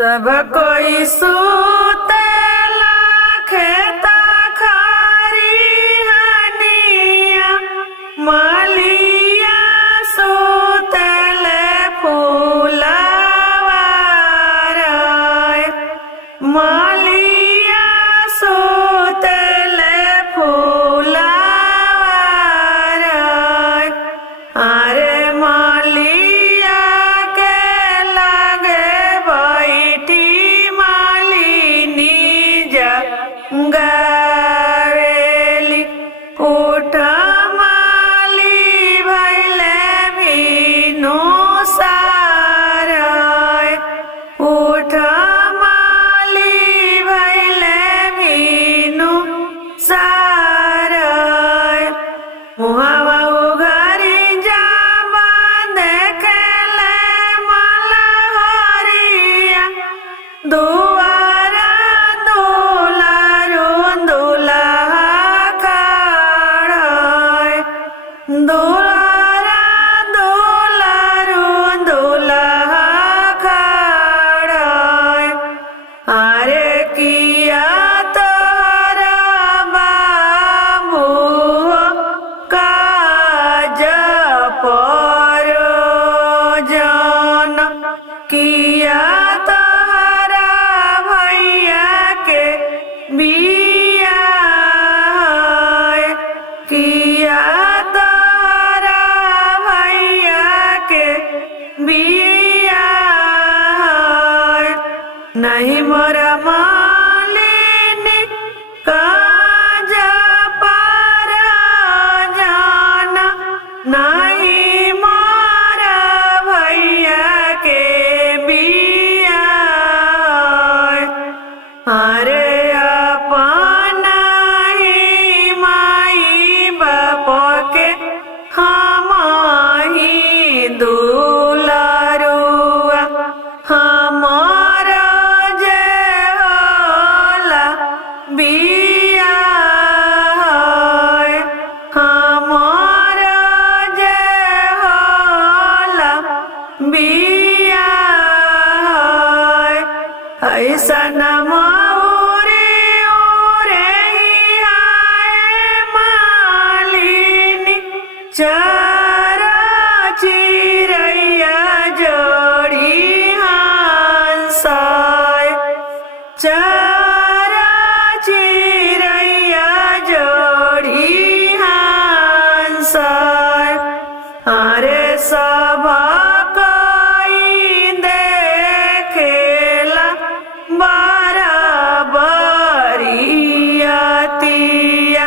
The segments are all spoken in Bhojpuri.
सब कोई सुतेला खेता खरिहनिया मालिया सुतले फूलवारय मालिया सुतले फूलवारय अरे मालिया के लगे बैठी मालिनी जंगारेली उठ माली भैले भीनु सारय उठ माली भैले भीनु सारय मुहावा उघारी जाबा देखले मलहरिया दुआरा दुलारो दुल्हा खड़य दुआरा दुलारो दुल्हा खड़य अरे किया तोहरा बाबू काज परोजन किया तोहरा भैया के बियाह किया तोहरा भैया के बियाह नहीं मोरा मालिनी काज परोजन नहीं मोरा भैया के बियाह अरे अपना ही माई बाप के हम ही दुलारुआ हमारा जे होला बियाह हमारा जे होला बियाह ऐसा न मौरी उरे मालिनी चारा चिरैया जोड़ी हंसाय चारा चिरैया जोड़ी हंसाय अरे सब कोई देखेला बराबरियतिया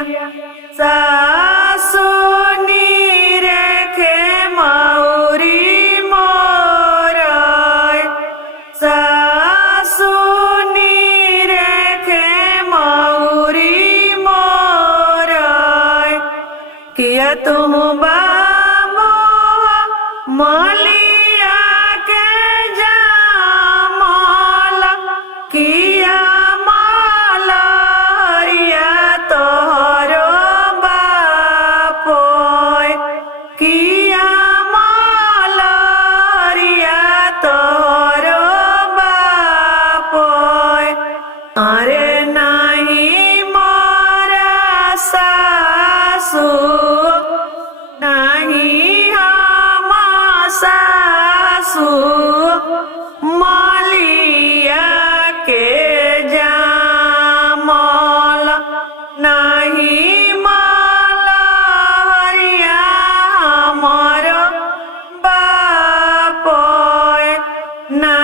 सासु निरेखे मौरी मोरय सासु निरेखे मौरी मोरय किया तुम बाबू मालिया के जामला किया मालहरिया तोहरो बापोय किया मालहरिया तोहरो बापोय अरे नहीं मोरा सासु नहीं हम सासु मालिया के जामल नहीं मालहरिया हमर बापोय ना